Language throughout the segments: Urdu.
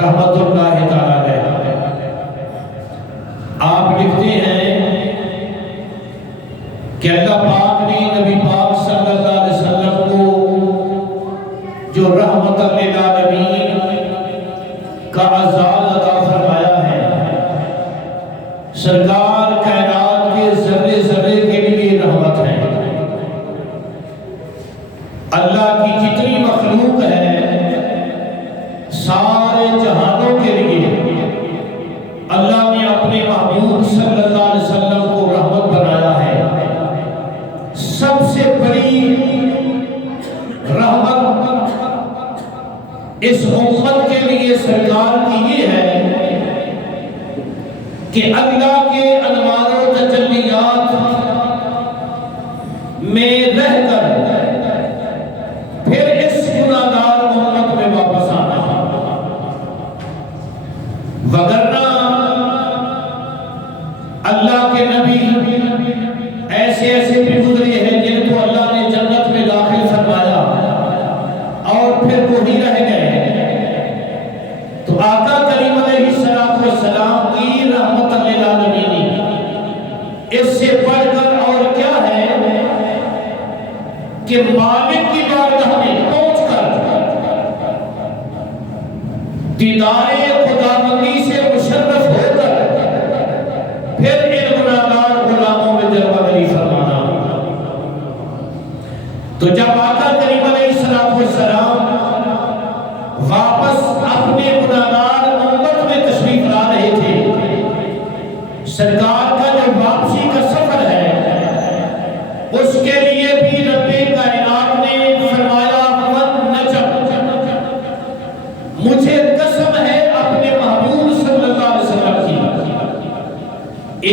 رحمت اللہ تعالی علیہ، آپ لکھتے ہیں کہ اللہ پاک نے نبی پاک صلی اللہ علیہ وسلم کو جو رحمت للعالمین کا اعزاز عطا فرمایا ہے، سرکار کائنات کے ذرے ذرے کے لیے رحمت ہے۔ اللہ کی جتنی مخلوق ہے سارے جہانوں کے لیے اللہ نے اپنے محبوب صلی اللہ علیہ وسلم کو رحمت بنایا ہے۔ سب سے بڑی رحمت اس امت کے لیے سرکار کی یہ ہے کہ اللہ کے انوار و تجلیات میں رہ کر پھر اس گناہگار امت میں واپس آنا، وگرنہ اللہ کے نبی ایسے ایسے بھی گزرے ہیں جن کو اللہ نے جنت میں داخل فرمایا اور پھر وہی رہ گئے۔ تو آقا کریم علیہ السلام کی رحمت للعالمین اس سے بڑھ کر اور کیا ہے کہ مالک کی بارگاہ میں پہنچ کر دیدار خداوندی سے مشرف ہو کر پھر ان گناہگار غلاموں میں جلوہ گری فرمانا۔ تو جب آقا کریم علیہ السلام واپس اپنے گناہگار امت میں تشریف لا رہے تھے، سرکار کا جو واپسی کا سفر ہے اس کے لیے بھی رب کائنات نے فرمایا والنجم، مجھے قسم ہے اپنے محبوب صلی اللہ علیہ وسلم کی،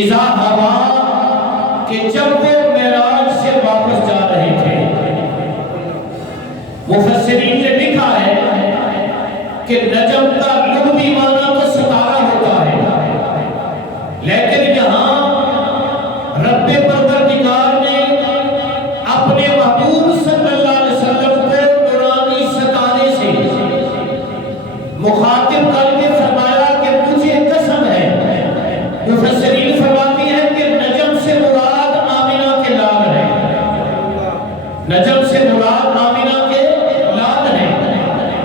اذا ہوا کہ جب وہ معراج سے واپس جا رہے تھے۔ مفسرین نے لکھا ہے کہ نجم کا لغوی معنی تو ستارہ ہوتا ہے، لیکن یہاں رب پروردگار نے اپنے محبوب صلی اللہ علیہ وسلم کو نورانی ستارے سے مخاطب کر کے فرمایا کہ مجھے قسم ہے۔ مفسرین فرماتی ہیں کہ نجم سے مراد آمنہ کے لال ہے، نجم سے مراد آمنہ کے لال ہے،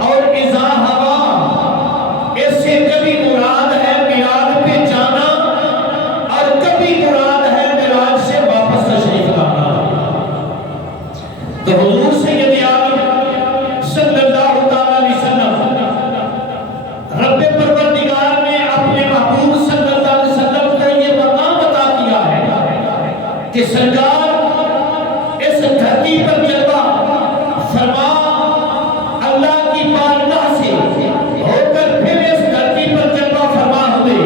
اور اذا ہوا اس سے کبھی مراد ہے میراج پہ جانا اور کبھی مراد ہے میراج سے واپس تشریف لانا۔ تو حضور سید عالم صلی اللہ علیہ وسلم رب پروردگار نے اپنے محبوب صلی اللہ علیہ وسلم کو یہ مقام عطا کیا ہے کہ سرکار اس دھرتی پر جلوہ فرما اللہ کی بارگاہ سے ہو کر پھر اس دھرتی پر جلوہ فرما ہوئے،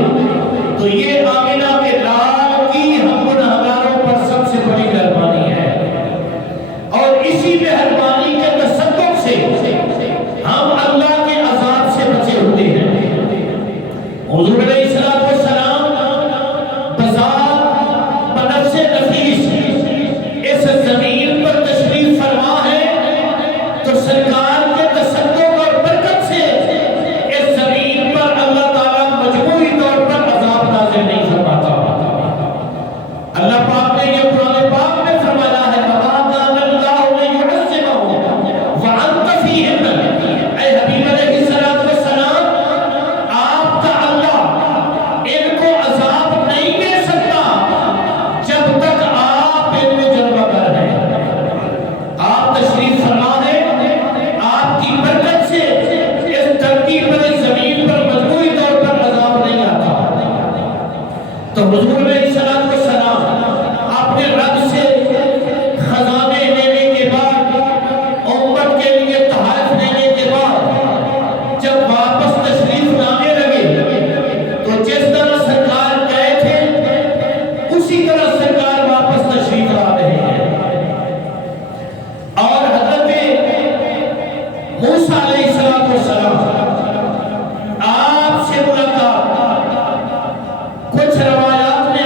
تو یہ آمنہ کے لال کی ہم گنہگاروں پر سب سے بڑی مہربانی ہے، اور اسی مہربانی کے تصدق سے ہم اللہ کے عذاب سے بچے ہوتے ہیں۔ حضور علیہ السلام بذات بنفس نفیس اس زمین پر تشریف فرما ہے، تو سرکار کے تصدق اور برکت سے اس زمین پر اللہ تعالیٰ مجموعی طور پر عذاب نازل نہیں فرماتا۔ اللہ پاک نے یہ قرآن پاک میں فرمایا ہے وَمَا كَانَ اللَّهُ لِيُعَذِّبَهُمْ وَأَنْتَ فِيهِمْ، اے حبیب علیہ السلام آپ کا اللہ ان کو عذاب نہیں دے سکتا جب تک آپ ان میں جلوہ گر ہیں۔ آپ تشریف فرما ہیں، آپ کی برکت سے اس دھرتی پر اس زمین پر مجموعی طور پر عذاب نہیں آتا۔ تو حضور علیہ السلام اپنے رب سے خزانے لینے کے بعد، امت کے لیے تحائف لینے کے بعد جب واپس تشریف لانے لگے تو جس طرح سرکار گئے تھے اسی طرح سرکار واپس تشریف لا رہے ہیں۔ اور حضرت موسیٰ علیہ السلام آپ سے ملاقات کچھ روایات میں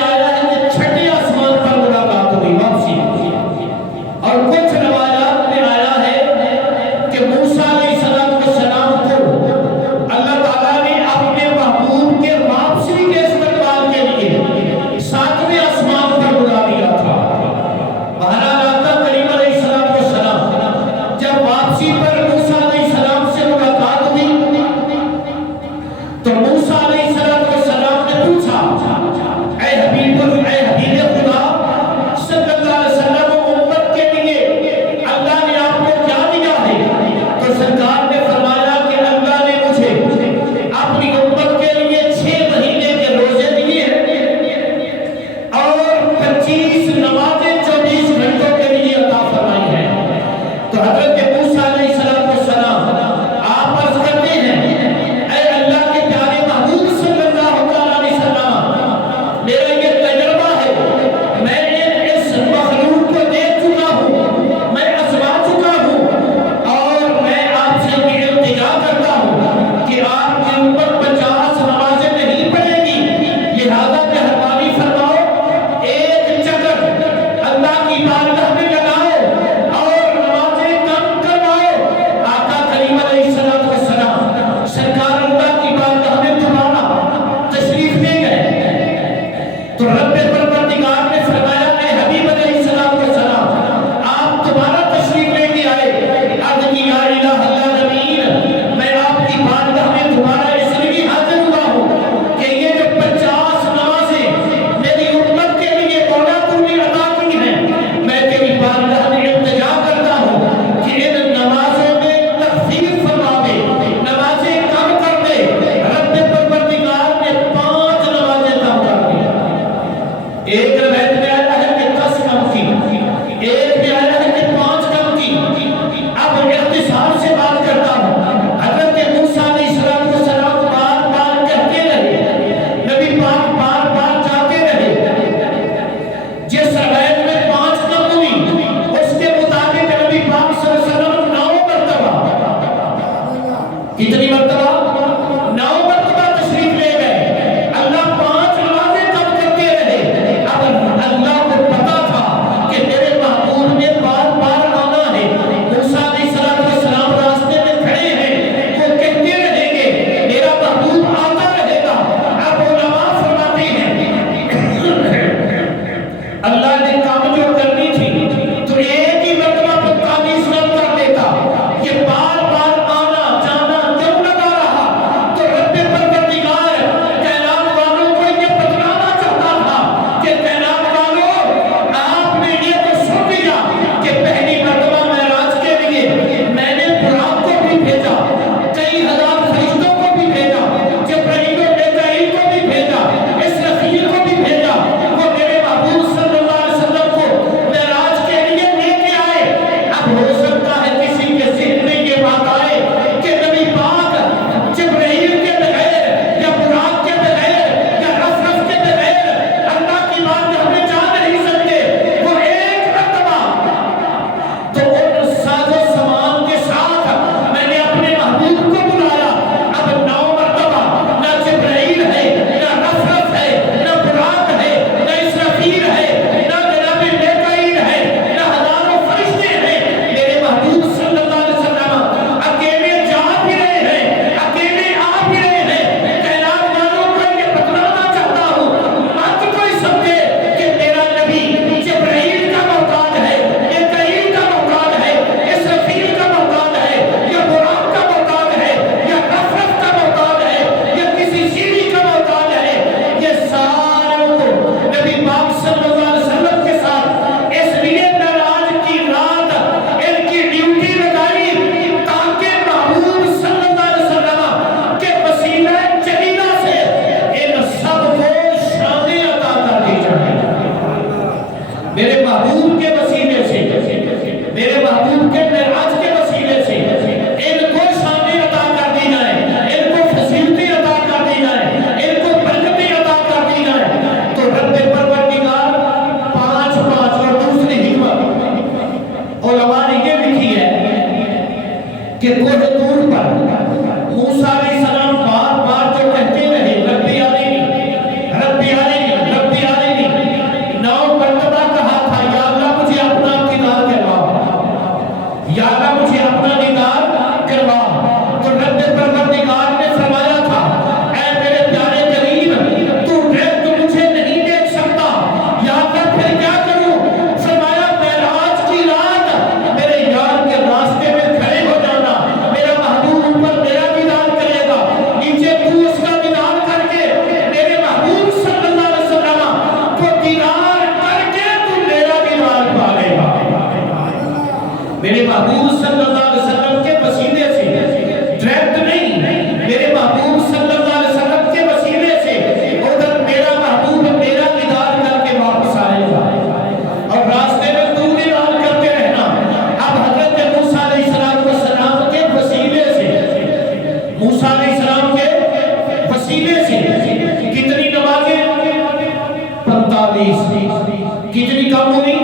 کم ہوئی،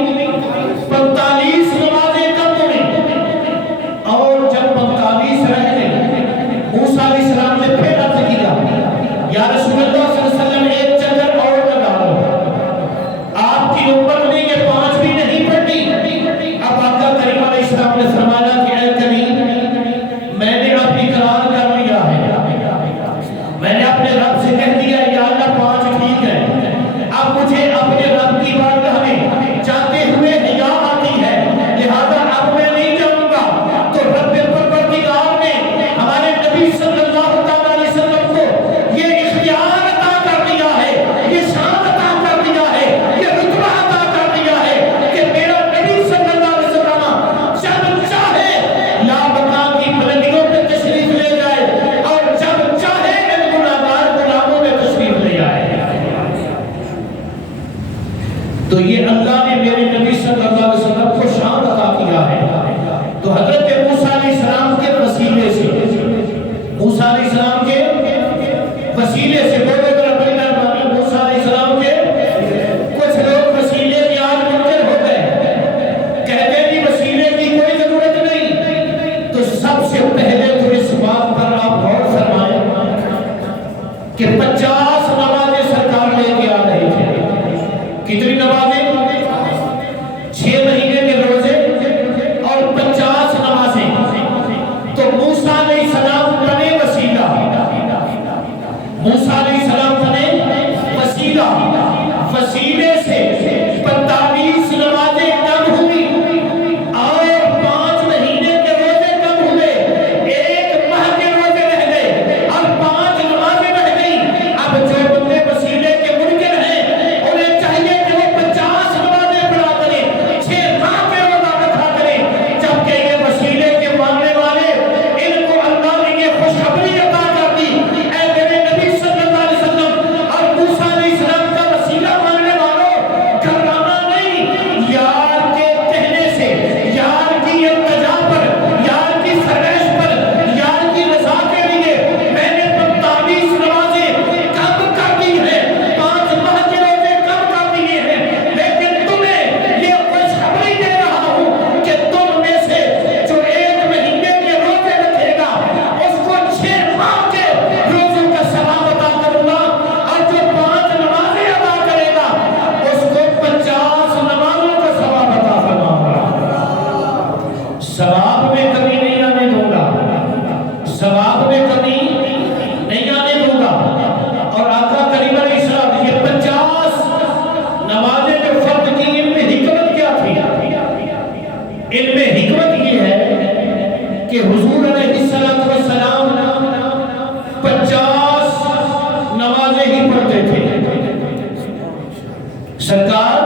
45 نمازیں کم ہوئی، اور جب 45 رہ گئی موسیٰ علیہ السلام نے پھر عرض کیا یا رسول اللہ صلی اللہ علیہ وسلم ایک چکر اور لگا دو، آپ کی امت نے یہ 5 بھی نہیں پڑھی۔ اب آقا کریم علیہ السلام نے فرمایا کہ اے کریم میں نے اب اقرار کر لیا ہے، میں نے اپنے رب سے کہہ دیا یا اللہ 5 ٹھیک ہے، اب مجھے اپنے رب کی بارگاہ میں جاتے ہوئے حیا آتی ہے، لہذا اب میں نہیں جاؤں گا۔ تو رب پروردگار نے ہمارے نبی صلی اللہ علیہ وسلم کو یہ اختیار عطا کر دیا ہے، یہ شان عطا کر دیا ہے، یہ رتبہ عطا کر دیا ہے کہ میرا نبی صلی اللہ علیہ وسلم جب چاہے لامکان کی بلندیوں پہ تشریف لے جائے اور جب چاہے ان گناہگار غلاموں میں تشریف لے آئے۔ تو یہ اللہ نے میرے نبی صلی اللہ علیہ وسلم کو شان عطا کیا ہے۔ تو حضرت موسیٰ علیہ السلام کے وسیلے سے، موسیٰ علیہ السلام کے وسیلے سے، بولے ذرا بڑی مہربانی، موسیٰ علیہ السلام کے کچھ لوگ وسیلے کی آج منکر ہو گئے، کہتے ہیں وسیلے کی کوئی ضرورت نہیں۔ تو سب سے پہلے تو اس بات پر آپ غور فرمائیں کہ 50 نمازیں سرکار لے کے آ رہے تھے۔ کتنی نمازیں؟ 6 مہینے کے روزے اور 50 نمازیں۔ تو موسیٰ علیہ السلام بنے وسیلہ، موسیٰ علیہ السلام بنے وسیلہ، وسیلے سے 45 نمازیں کم ہوئی اور 5 مہینے کے روزے کم ہوئے، 1 ماہ کے روزے رہ گئے اور 5 نمازیں رہ گئی۔ اب جو بندے وسیلے کے منکر ہیں انہیں چاہیے کہ وہ 50 نمازیں پڑھا کریں، 6 ماہ کے روزہ رکھا کریں، جبکہ یہ وسیلے کے ماننے والے ان کو اللہ نے یہ خوشخبری عطا کر دی، اے میرے نبی صلی اللہ علیہ وسلم اور موسیٰ علیہ السلام کا وسیلہ ماننے والوں، گھبرانا نہیں، یار کے کہنے سے، یار کی التجا پر، یار کی فرمائش پر، یار کی رضا کے لیے میں نے 45 نمازیں کم کر دی ہیں، 5 ماہ کے روزے کم کر دیے ہیں، لیکن تمہیں یہ خوشخبری دے رہا ہوں کہ تم میں سے جو 1 مہینے کے روزے رکھے گا اس کو 6 ماہ کے روزوں کا ثواب عطا کروں گا، اور جو 5 نمازیں ادا کرے گا اس کو 50 نمازوں کا ثواب عطا فرماؤں گا۔ ثواب میں کمی نہیں آنے دوں گا، ثواب میں کمی نہیں آنے دوں گا۔ اور آقا کریم علیہ السلام یہ 50 نمازیں جو فرض کی، ان میں حکمت کیا تھی؟ ان میں حکمت یہ ہے کہ حضور علیہ السلام 50 نمازیں ہی پڑھتے تھے، سرکار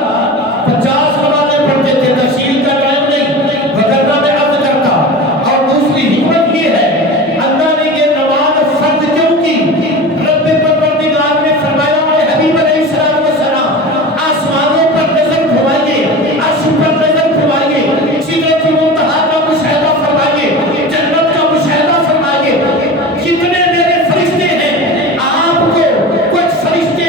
50 نمازیں پڑھتے تھے، تفصیل کا ٹائم نہیں، وگرنہ میں عرض کرتا۔ اور دوسری حکمت یہ ہے اللہ نے یہ نماز فرض کیوں کی؟ رب پروردگار نے فرمایا اے حبیب علیہ السلام آسمانوں پر نظر گھمائیے، عرش پر نظر گھمائیے، سدرۃ المنتہا کا مشاہدہ فرمائیے، جنت کا مشاہدہ فرمائیے، کتنے میرے فرشتے ہیں، آپ کو کچھ فرشتے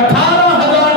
18,000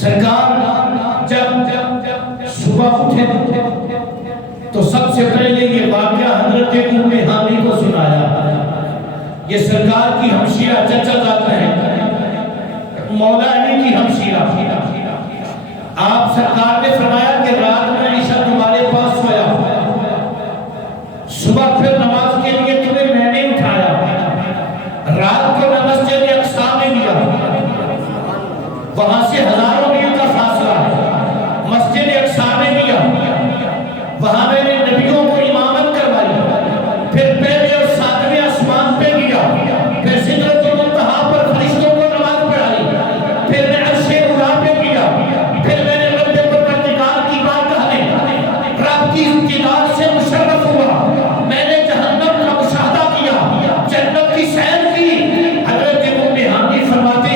سرکار جب صبح اٹھے تو سب سے پہلے یہ واقعہ حضرت ام ہانی کو سنایا. یہ سرکار کی ہمشیرہ چچا جاتے ہیں مولا علی کی ہمشیرہ. آپ سرکار نے فرمایا کہ رات میں عشاء تمہارے پاس سویا, صبح پھر نماز کے لیے تمہیں میں نے اٹھایا, رات کو میں مسجد اقصی میں گیا, وہاں سے ہزاروں میل کا فاصلہ ہے, مسجد اقصی میں گیا, وہاں میں نے نبیوں کو امامت کروائی, پھر پہلے اور ساتویں آسمان پہ گیا, پھر سدرۃ المنتہا پر فرشتوں کو نماز پڑھائی, پھر میں عرش علا پہ گیا, پھر میں نے رب پروردگار کی بارگاہ میں رب کی دیدار سے مشرف ہوا, میں نے جہنم کا مشاہدہ کیا, جنت کی سیر کی. حضرت ام ہانی فرماتی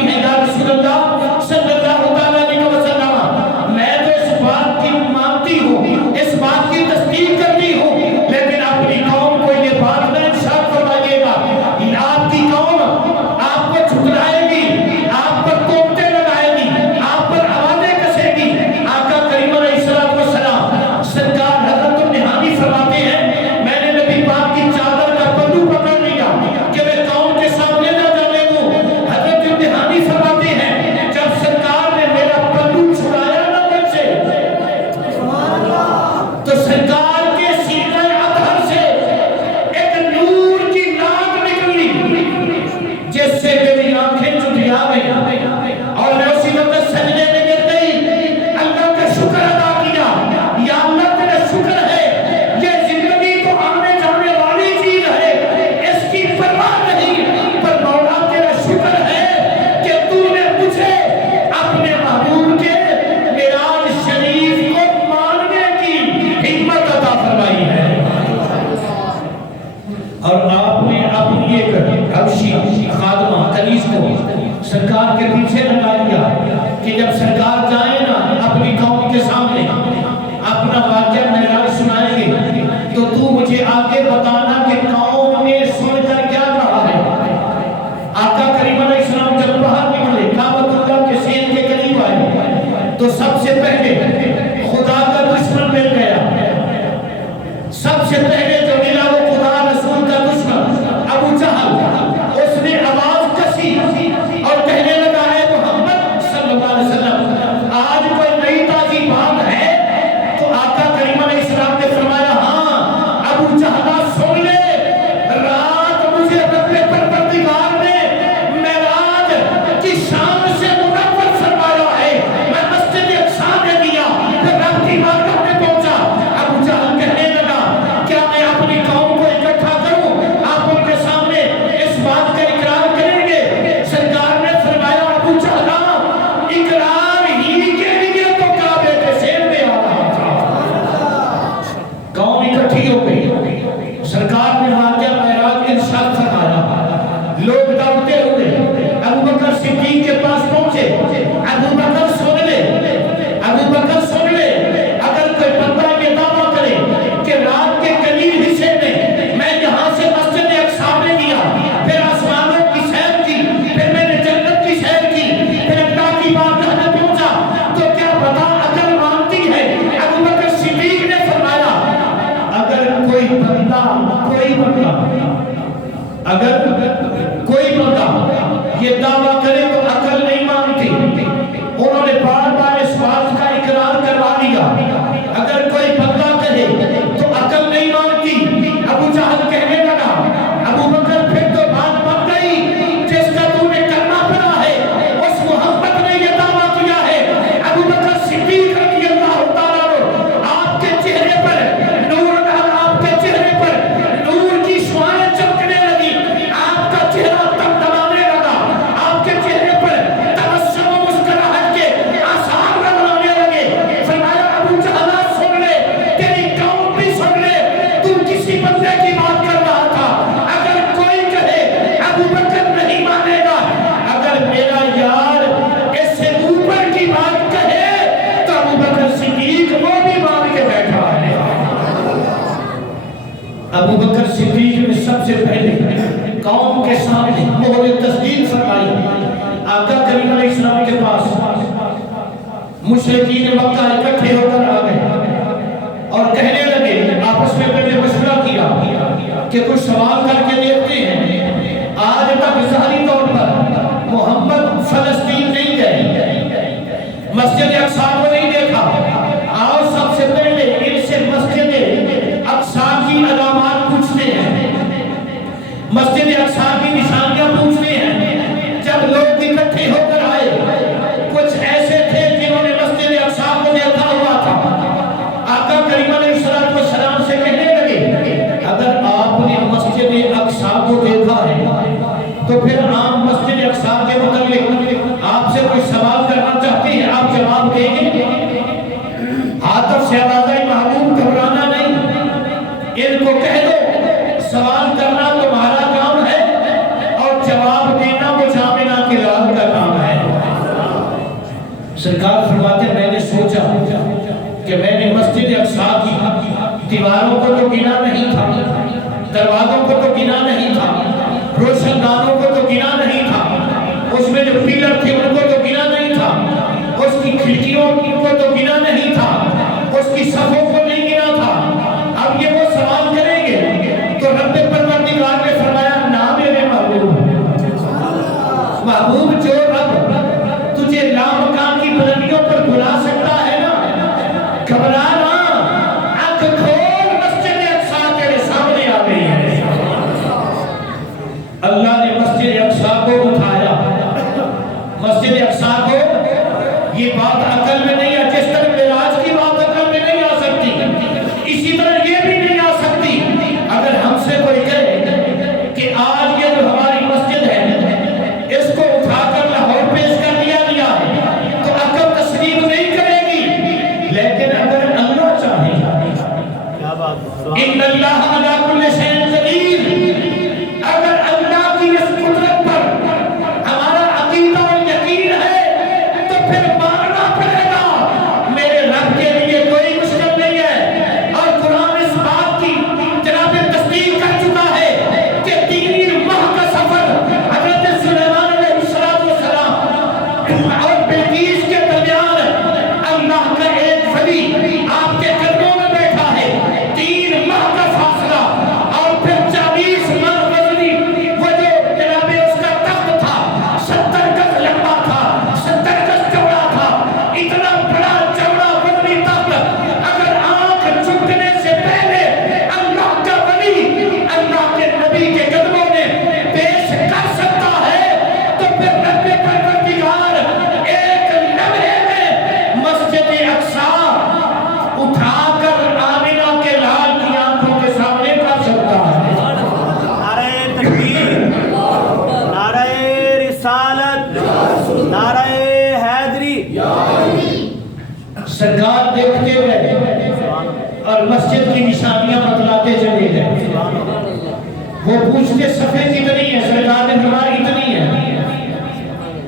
ہیں یا رسول اللہ صلی اللہ علیہ وسلم, میں تو اس بات کی مانتی ہوں, اس بات کی تصدیق کرتی ہوں, لیکن اپنی قوم کو یہ بات نہ ارشاد فرمائیے گا, آپ کی قوم آپ کو جھٹلائے گی, آپ پر تومتیں لگائے گی, آپ پر آوازیں کسے گی. آقا کریم علیہ السلام سرکار حضرت ام ہانی فرماتے ہیں میں نے نبی پاک کی چادر کا پلو پکڑ لیا کہ میں قوم کے سامنے نہ جانے دوں. حضرت ام ہانی فرماتے ہیں جب سرکار نے میرا پلو چھڑایا نہ مجھ سے, تو سرکار کے سینہ اطہر سے ایک نور کی ناک نکلی جس سے میری آنکھیں چٹیا گئی اور میں اسی وقت سجدے میں گر گئی, اللہ کا شکر ادا کیا, یا اللہ تیرا شکر ہے, یہ زندگی تو آنے جانے والی چیز ہے, اس کی پرواہ نہیں, پر مولا تیرا شکر ہے کہ تو نے مجھے اپنے محبوب کے معراج شریف کو ماننے کی ہمت عطا فرمائی ہے. اور آپ نے اپنی ایک حبشی خادمہ کنیز کو سرکار کے پیچھے لگا دیا کہ جب سرکار جائیں نا اپنی قوم کے سامنے اپنا واقعہ معراج سنائیں گے تو تو مجھے آگے بتانا کہ قوم نے سن کر کیا کہا ہے. آقا کریم علیہ السلام جب باہر نکلے کعبۃ اللہ کے سین کے قریب آئے تو سب سے پہلے خدا کا دشمن مل گیا, سب سے پہلے جو ملا وہ خدا رسول کا دشمن ابو جہل. اس نے آواز کسی اور کہنے لگا ہے محمد صلی اللہ علیہ وسلم آج کوئی نئی تازی بات ہے, تو آقا کریم علیہ السلام نے فرمایا ہاں ابو جہل سن لے, رات مجھے رب پروردگار نے معراج کی شان سے منور فرمایا ہے, میں مسجد اقصی میں گیا, پھر رب کی بارگاہ میں پہنچا. ابو جہل کہنے لگا کیا میں اپنی قوم کو اکٹھا کروں, آپ ان کے سامنے اس بات کا اقرار کریں گے. سرکار نے فرمایا ابو جہل اقرار ہی کے لیے تو کعبے کے سین میں آ رہا تھا. قوم اکٹھی ہو گئی, سرکار نے واقعہ معراج ارشاد فرمایا, لوگ دوڑتے ہوئے ابو بکر صدیق کے پاس پہنچے. ابو بکر سن لے, ابو بکر سن لے, اگر کوئی بندہ یہ دعویٰ کرے کہ رات کے قریب حصے میں یہاں سے مسجد اقصی میں گیا, پھر آسمانوں کی سیر کی, پھر میں نے جنت کی سیر کی, پھر اللہ کی بارگاہ میں پہنچا, تو کیا پتا عقل مانتی ہے. ابو بکر صدیق نے فرمایا اگر کوئی بندہ یہ دعویٰ کرے تو عقل نہیں مانتی. انہوں نے بار بار اس بات کا اقرار کروا دیا, اگر کوئی بندہ کہے تو عقل نہیں مانتی. ابو جہل کہنے لگا ابو بکر پھر تو بات بن گئی, جس کا تو نے کرنا پڑا ہے اس محمد نے یہ دعویٰ کیا ہے. ابو بکر صدیق رضی اللہ تعالیٰ عنہ آپ کے چہرے پر نور, آپ کے چہرے پر نور کی شعاعیں چمکنے لگی, آپ کا چہرہ تمتمانے لگا, آپ کے کے سامنے مہر تصدیق فرمائی. آقا کریم علیہ السلام کے پاس مشرکین مکہ اکٹھے ہو کر آ گئے اور کہنے لگے، آپس میں پہلے مشورہ کیا کہ کچھ سوال کر کے دیکھتے ہیں. آج تک ظاہری طور پر محمد فلسطین نہیں گئے، مسجد اقصی کو نہیں دیکھا. آؤ سب سے پہلے ان سے مسجد اقصی کی علامات پوچھتے ہیں، مسجد اقصی کی نشانیاں پوچھتے ہیں. جب لوگ اکٹھے ہو کر آئے، کچھ ایسے تھے جنہوں نے مسجد اقصی کو دیکھا ہوا تھا. آقا کریم علیہ السلام سے کہنے لگے، اگر آپ نے مسجد اقصی کو دیکھا ہے تو پھر آپ مسجد اقصی کے متعلق آپ سے کوئی سوال کرنا چاہتے ہیں، آپ جواب دیں گے؟ عاطف سے آوازہ محبوب گھبرانا نہیں، ان کو کہہ دو سوال کرنا تمہارا کام ہے اور جواب دینا وہ جامنہ کے لال کا کام ہے. سرکار فرماتے میں نے سوچا کہ میں نے مسجد اقصی کی دیواروں کو تو گنا نہیں تھا، دروازوں کو تو گنا نہیں تھا، روشن دانوں کو تو گنا نہیں تھا، اس میں جو پیلر تھے ان کو تو گنا نہیں تھا، اس کی کھڑکیوں کو تو گنا نہیں تھا، اس کی صفوں کو نہیں گنا تھا. اب یہ وہ سوال کریں گے تو رب پروردگار نے فرمایا، نہ میرے محبوب جو رب تجھے لامکان کی بلندیوں پر بلا سکتا ہے نا، گھبرا نہ، آنکھ کھول، مسجد اقصی تیرے سامنے آ گئی ہے. اللہ نے مسجد اقصی کو اٹھایا، مسجد اقصی کو. یہ بات عقل میں نہیں ہے، جس طرح معراج کی بات عقل میں نہیں آ سکتی اسی طرح یہ بھی نہیں آ سکتی. اگر ہم سے کوئی کہے کہ آج یہ جو ہماری مسجد ہے اس کو اٹھا کر لاہور پیش کر دیا گیا ہے تو عقل تسلیم نہیں کرے گی. لیکن اگر اللہ چاہے، ان اللہ علی کل شیء قدیر، اگر اللہ کی اس قدرت پر ہمارا عقیدہ اور یقین ہے تو پھر ماننا پڑے گا میرے رب کے لیے کوئی مشکل نہیں ہے. اور قرآن اس بات کی جناب تصدیق کر چکا ہے کہ 3 ماہ کا سفر حضرت سلیمان علیہ السلام اور بلقیس کے درمیان اللہ کا ایک ولی آپ کے قدموں میں بیٹھا ہے. 3 ماہ کا فاصلہ اور پھر 40 من وزنی وہ جو جناب اس کا تخت تھا، 70 گز لمبا تھا، 70 گز چوڑا تھا. اتنا بڑا چوڑا وزنی تخت اگر آنکھ جھکنے سے پہلے اللہ کا ولی اللہ کے نبی کے قدموں میں پیش کر سکتا ہے تو پھر رب پروردگار ایک لمحے میں مسجد اقصی اٹھا کر آمنہ کے لال کی آنکھوں کے سامنے کر سکتا ہے. نعرہ تکبیر، نعرہ رسالت، نعرہ حیدری. سرکار دیکھتے ہوئے اور مسجد کی نشانیاں بتلاتے چلے گئے. وہ پوچھتے صفحے کتنی ہے؟ سرکار نے فرمایا اتنی ہے.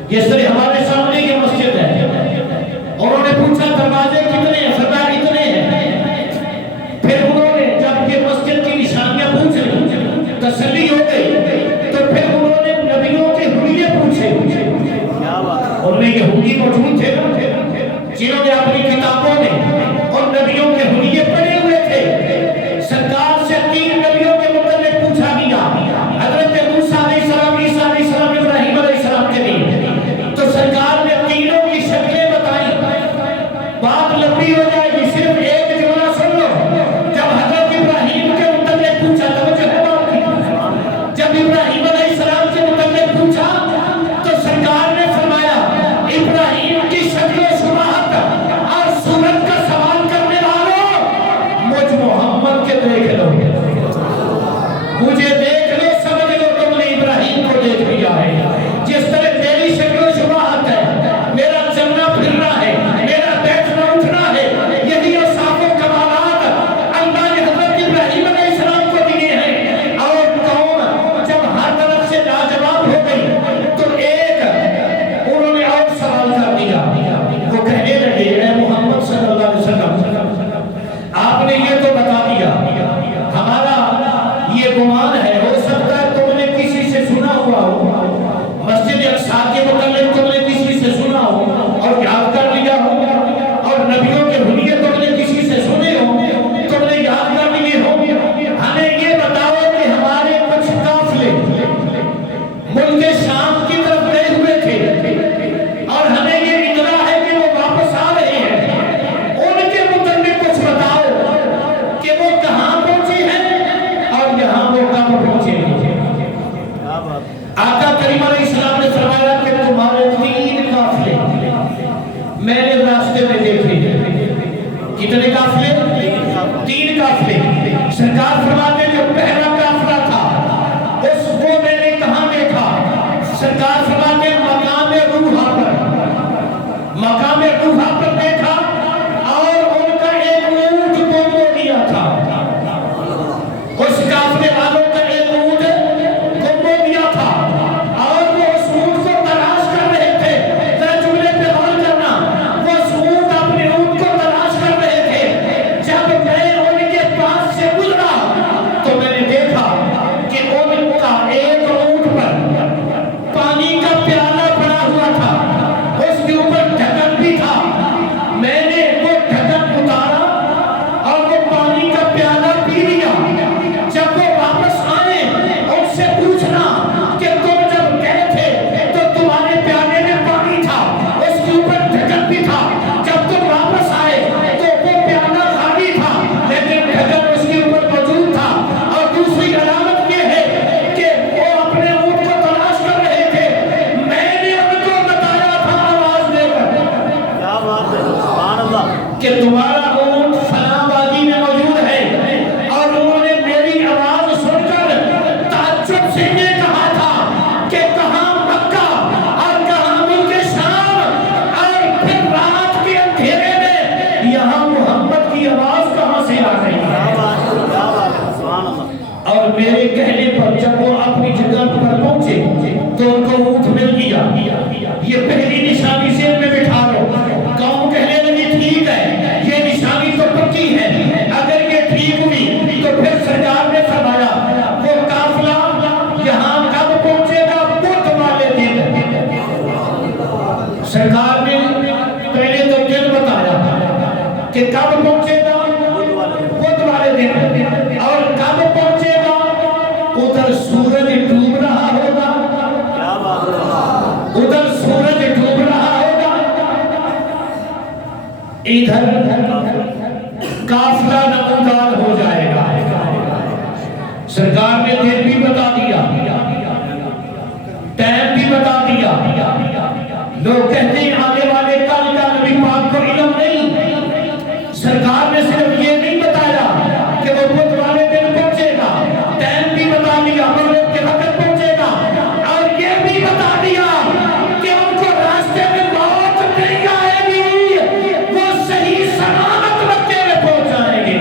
جس طرح ہمارے سامنے یہ مسجد ہے، انہوں نے پوچھا دروازے کتنے ہیں؟ فرمایا اتنے ہیں. پھر انہوں نے جب یہ مسجد کی نشانیاں پوچھ لی، تسلی ہو گئی، تو پھر انہوں نے نبیوں کے حلیے پوچھے. ان میں یہودی موجود تھے جنہوں نے اپنی کتابوں میں اور نبیوں کے حلیے پڑھے ہوئے تھے. سرکار سے 3 نبیوں کے متعلق پوچھا گیا. حضرت آقا کریم علیہ السلام نے فرمایا کہ تمہارے 3 قافلے میں نے راستے میں دیکھے ہیں۔ کتنے قافلے؟ 3 قافلے۔ سرکار فرماتے جو پہلا قافلہ تھا اس کو میں نے کہاں دیکھا؟ سرکار فرماتے مقام روحا پر، مقام روحا پر دیکھا اور ان کا ایک اونٹ گم ہو گیا تھا۔ اس قافلے والوں کا ایک اونٹ گم ہو گیا تھا اور وہ اس اونٹ کو تلاش کر رہے تھے۔ ذرا جملے پہ غور کرنا، وہ اس اونٹ اپنے اونٹ کو تلاش کر رہے تھے۔ جب میں ان کے پاس سے گزرا تو میں نے دیکھا کہ ان کا ایک اونٹ پر پانی کا پیالہ پڑا ہوا تھا، اس کے اوپر ڈھکن بھی تھا۔ میں نے وہ ڈھکن اتارا اور وہ پانی کا پیالہ پی لیا۔ جب وہ واپس آئے ان سے پوچھنا کہ تم جب گئے تھے تو تمہارے پیالے میں پانی تھا، اس کے اوپر ڈھکن بھی تھا، جب تم واپس آئے تو وہ پیالہ خالی تھا لیکن ڈھکن اس کے اوپر موجود تھا۔ اور دوسری علامت یہ ہے کہ وہ اپنے اونٹ کو تلاش کر رہے تھے، میں نے ان کو بتایا تھا آواز دے کر کیا بات ہے، سبحان اللہ۔ کہ تمہارا اونٹ فلاں وادی میں موجود ہے، اور انہوں نے میری آواز سن کر تعجب سے یہ کہا تھا کہ کہاں مکہ اور کہاں ملک شام، اور پھر رات کے اندھیرے میں یہاں محمد کی آواز کہاں سے آ رہی ہے؟ کیا بات ہے، کیا بات ہے، سبحان اللہ۔ اور میرے کہنے پر جب وہ اپنی جگہ پر پہنچے تو ان کو اونٹ مل گیا۔ یہ پہلی نشانی ذہن میں بٹھا لو۔ قوم کہنے لگی ٹھیک ہے، یہ نشانی تو پکی ہے، اگر یہ ٹھیک ہوئی تو پھر سرکار نے فرمایا وہ قافلہ یہاں کب پہنچے گا؟ بدھ والے دن۔ سرکار نے پہلے تو دن بتایا کہ کب پہنچے گا؟ بدھ والے دن۔ اور کب پہنچے گا؟ ادھر سورج ڈوب رہا ہوگا، کیا بات ہے، ادھر سورج ڈوب رہا ہوگا، ادھر قافلہ نمودار ہو جائے گا۔ سرکار نے دن بھی بتا دیا، ٹائم بھی بتا دیا۔ لوگ کہتے ہیں آنے والے کل کا نبی پاک کو علم نہیں۔ سرکار نے صرف یہ نہیں بتایا کہ وہ بدھ والے دن پہنچے گا، ٹائم بھی بتا دیا، مغرب کے وقت پہنچے گا، اور یہ بھی بتا دیا کہ ان کو راستے میں موت نہیں آئے گی، وہ صحیح سلامت مکے میں پہنچ جائیں گے۔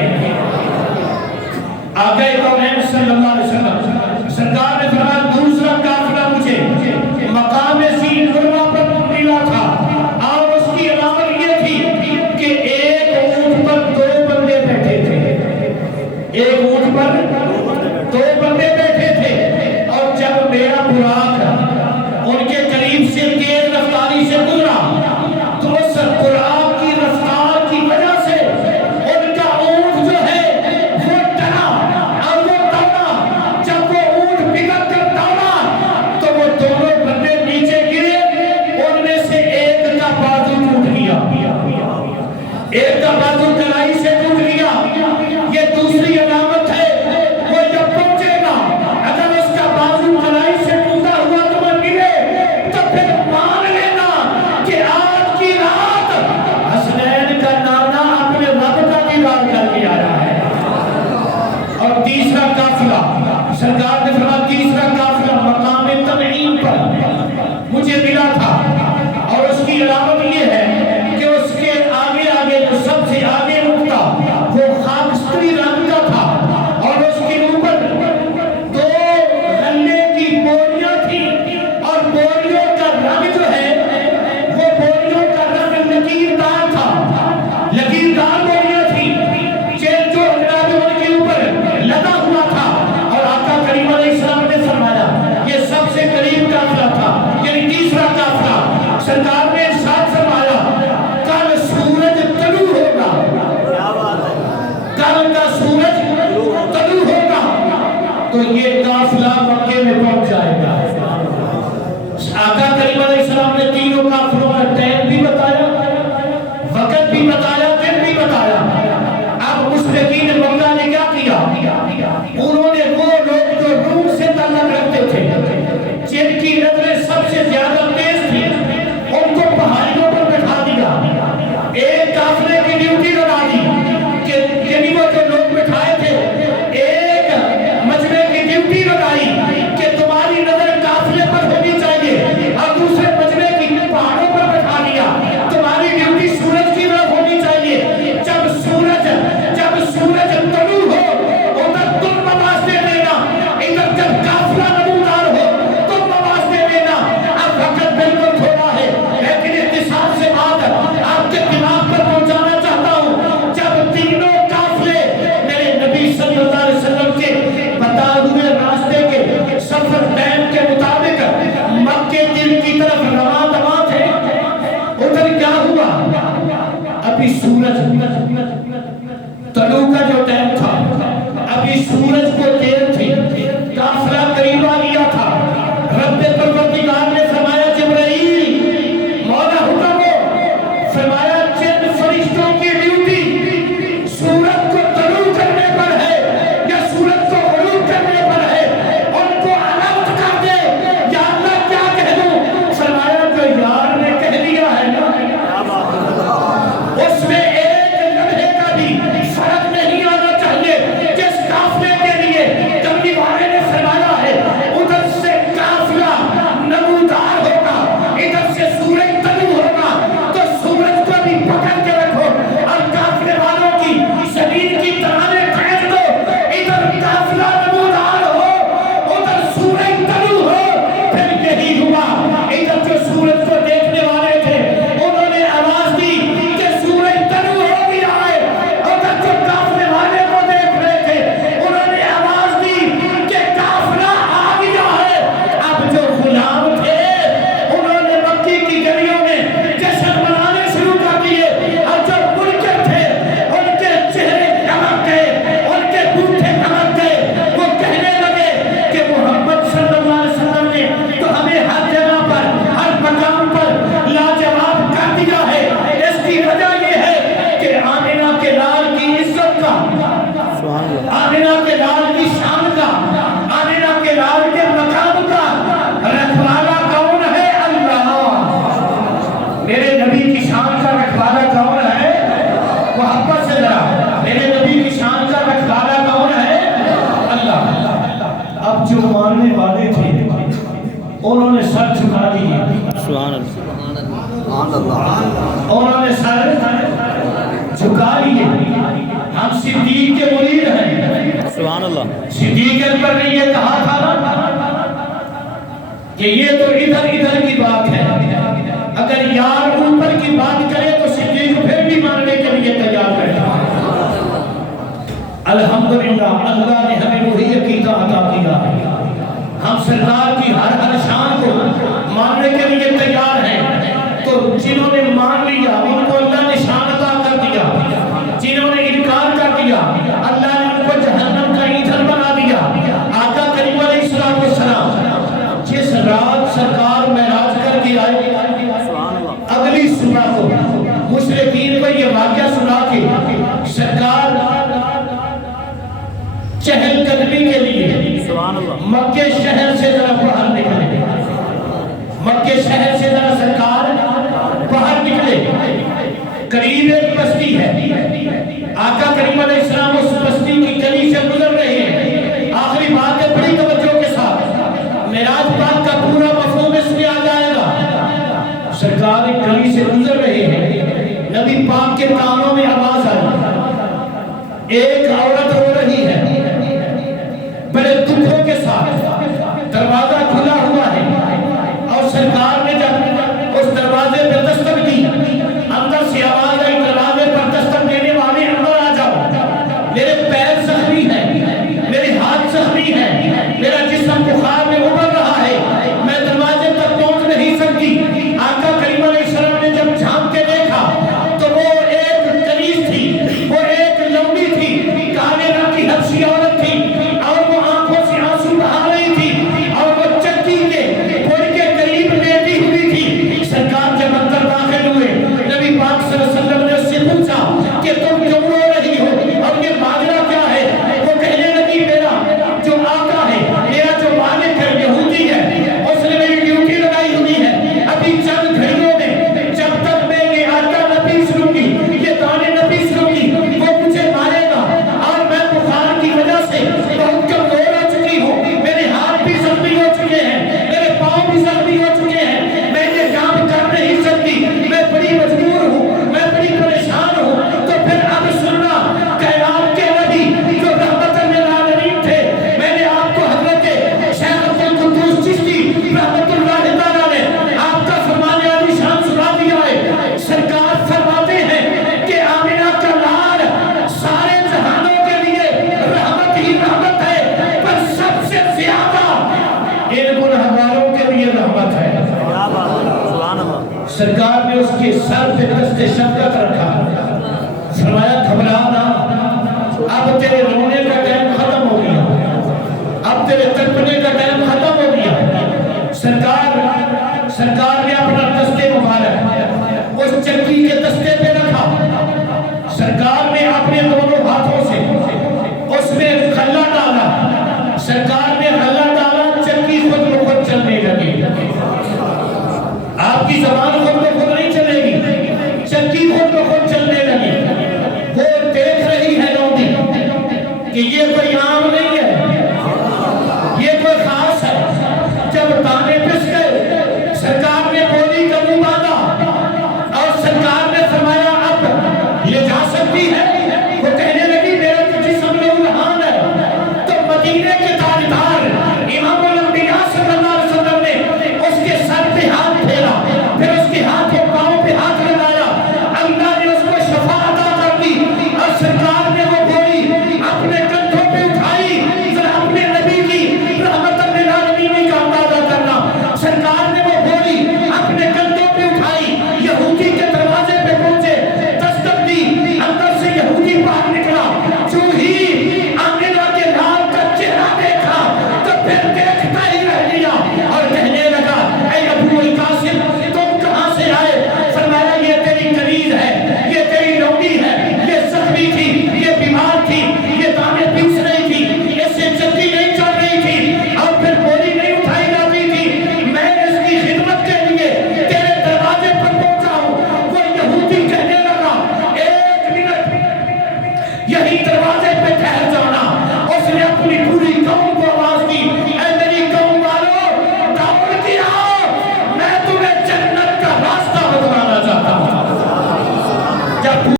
آقا کونین صلی اللہ علیہ وسلم سرکار نے فرمایا دوسرا قافلہ مجھے مقام سین غربہ پر ملا تھا۔ سبحان اللہ انہوں نے سر جھکا لیے. ہم صدیق کے مرید ہیں. سبحان اللہ. صدیق اکبر نے یہ کہا تھا کہ یہ تو ادھر ادھر کی بات ہے, اگر یار اوپر کی بات کرے تو صدیق پھر بھی ماننے کے لیے تیار بیٹھا. الحمدللہ اللہ نے ہمیں وہی عقیدہ عطا کیا ہے. ہم سرکار کی ہر ہر شان کو ماننے کے لیے تیار ہیں. تو جنہوں نے مان لیا ان کو اللہ نے شان عطا کر دیا, جنہوں نے انکار کر دیا اللہ نے ان کو جہنم کا ایندھن بنا دیا. آقا کریم علیہ السلام جس رات سرکار معراج کر کے آئے, اگلی صبح کو مشرکین کو یہ واقعہ سنا کے سرکار چہل قدمی کے لیے مکہ شہر سے ذرا باہر نکلے. مکہ شہر سے ذرا سرکار باہر نکلے. قریب ایک بستی ہے, آقا کریم علیہ السلام اس بستی کی گلی سے گزر رہے ہیں. آخری بات ہے بڑی توجہ کے ساتھ, معراج پاک کا پورا مفہوم اس میں آ جائے گا. سرکار ایک گلی سے گزر رہے ہیں, نبی پاک کے کانوں میں آواز آئی, ایک عورت رو رہی ہے بڑے دکھوں کے ساتھ. دروازہ کھلا ہوا ہے اور سرکار نے جب اس دروازے پر دستک دی, اندر سے آواز آئی دروازے پر دستک دینے والے اندر آ جاؤ. میرے پیر زخمی ہیں, میرے ہاتھ زخمی ہیں, میرا جسم بخار میں ابل رہا ہے, میں دروازے تک پہنچ نہیں سکتی. آقا کریم علیہ السلام نے جب جھانک کے دیکھا تو وہ ایک کنیز تھی, وہ ایک لمبی تھی, کالے رنگ کی حبشی عورت تھی, اور وہ آنکھوں سے آنسو بہا رہی تھی, اور وہ چکی کے کوئی کے قریب لیٹی ہوئی تھی. سرکار جب اندر داخل ہوئے, نبی پاک صلی اللہ علیہ وسلم نے اس سے پوچھا کہ تم کیوں رو رہی ہو اور یہ ماجرا کیا ہے؟ وہ کہنے لگی میرا جو آقا ہے, میرا جو مالک ہے یہودی ہے, اس نے میری ڈیوٹی لگائی ہوئی ہے. ابھی چند گھڑیوں میں جب تک میں یہ آٹا نہ پیس لوں گی, یہ دانے نہ پیس لوں گی, وہ مجھے مارے گا. اور میں بخار کی وجہ سے بہت کمزور ہو چکی ہوں, میرے ہاتھ بھی زخمی ہو چکے ہیں, میرے پاؤں بھی زخمی ہو چکے ہیں, میں یہ کام کر نہیں سکتی, میں بڑی مجبور ہوں, میں بڑی پریشان ہوں. تو پھر اب سننا, کائنات کے نبی جو رحمت للعالمین تھے, میں نے آپ کو حضرت شیخ عبد القدوس چشتی رحمت اللہ تعالیٰ نے آپ کا فرمانے والی شان سنا دیا ہے. سرکار فرماتے ہیں کہ آمنہ کا لال سارے جہانوں کے لیے رحمت ہی رحمت ہے, پر سب سے زیادہ ان گنہگاروں کے لیے رحمت ہے. سرکار نے اس کے سر پہ دست شفقت رکھا, فرمایا گھبرا نہ, اب تیرے رونے کا ٹائم ختم ہو گیا, اب تیرے تڑپنے کا ٹائم ختم ہو گیا. سرکار نے اپنا دستے مبارک اس چکی کے دستے پہ رکھا. سرکار نے اپنے دونوں ہاتھوں سے اس میں غلہ ڈالا. سرکار نے غلہ ڈالا, چکی خود بخود چلنے لگی. آپ کی زبان خود بخود نہیں چلے گی, چکی خود بخود چلنے لگی. وہ دیکھ رہی ہے لوگی کہ یہ